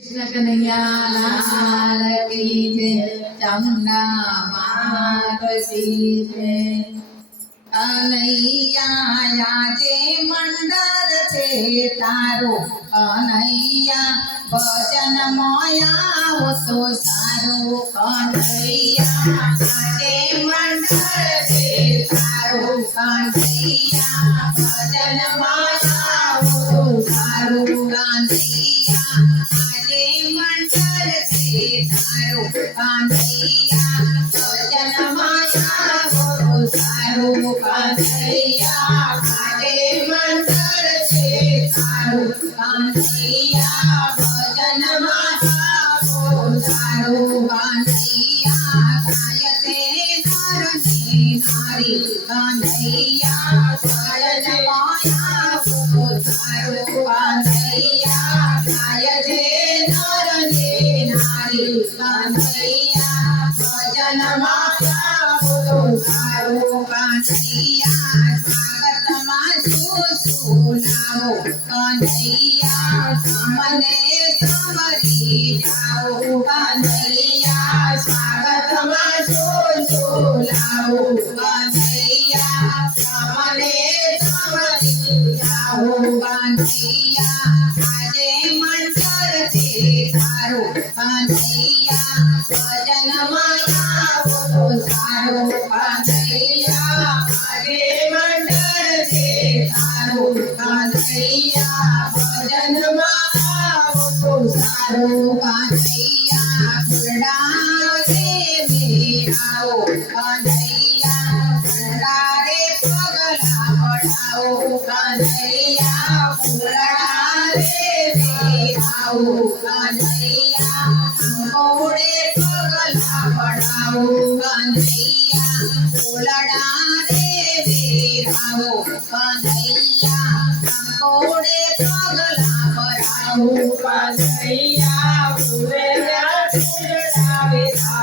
कृष्ण लाल मंडल छे तारो कन्हैया भजन माया हो तो सारो कन्हैया जे मंडल छे तारो कन्हैया भजन माया સારું કનૈયા આજે મંડળ છે તારું કનૈયા ભજન મોયા તો સારું કનૈયા ગાય તે નર ને નારી કનૈયા ભજન મોયા તો સારું કનૈયા ગાય તે નર ને નારી કનૈયા કનૈયા સામને સમરી જાઓ કનૈયા સ્વાગતમાં શું સુનાવો કનૈયા સામને સમરી જાઓ કનૈયા આજે મંતર છે कन्हैया बड़ा रे मेरा ओ कन्हैया बड़ा रे पगला बढ़ाओ कन्हैया बड़ा रे मेरा ओ कन्हैया हमोड़े पगला बढ़ाओ कन्हैया बड़ा रे मेरा ओ कन्हैया हमोड़े पगला बढ़ाओ कन्हैया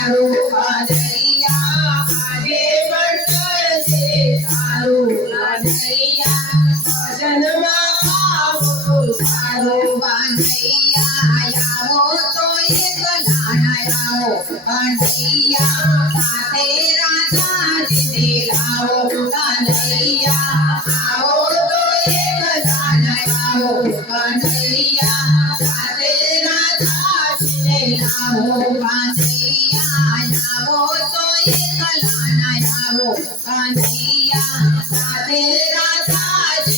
તારો કનૈયા આજે મંતર છે તારો કનૈયા ભજન માયા તો તારો કનૈયા આવો તો એક લાનાયાઓ કનૈયા સાથે રાધાજીને લાવો કનૈયા આવો તો એક લાનાયાઓ કનૈયા સાથે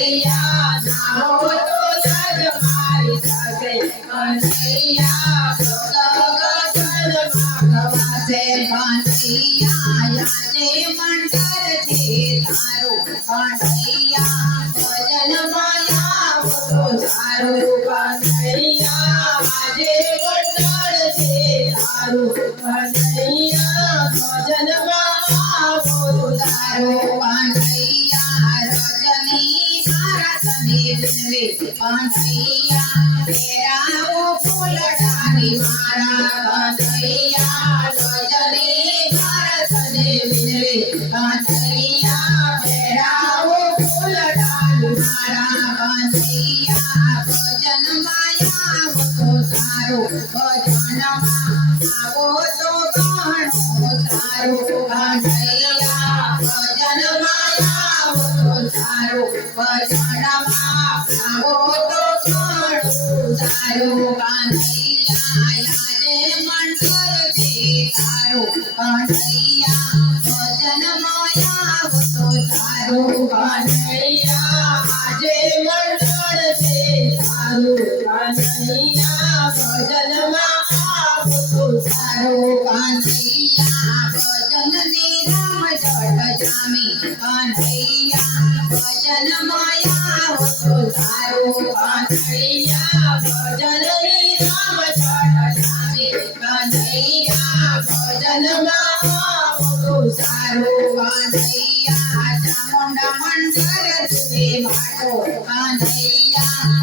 कन्हैया ना हो तो दर मारी सके कन्हैया कन्हैया यादे मंडर दे तारो कन्हैया, भजन माया हो तारो कन्हैया आजे मंडर दे तारो कन्हैया, भजन माया हो तारो लढारी महाराज તો સારું ભજનમાં આવો તો ઘણું સારું કનૈયા યાદે મંડળ છે તારું કનૈયા ભજન માયા તો સારું કનૈયા આજે મંડળ છે તારું કનૈયા ભજનમાં આવો તો સારું કનૈયા ભજન નિરમ જટ જામી કનૈયા ભજન માયા તો સારું કનૈયા ભજન કનૈયા ભજન તો સારું કનૈયા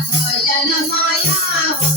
ભજન માયા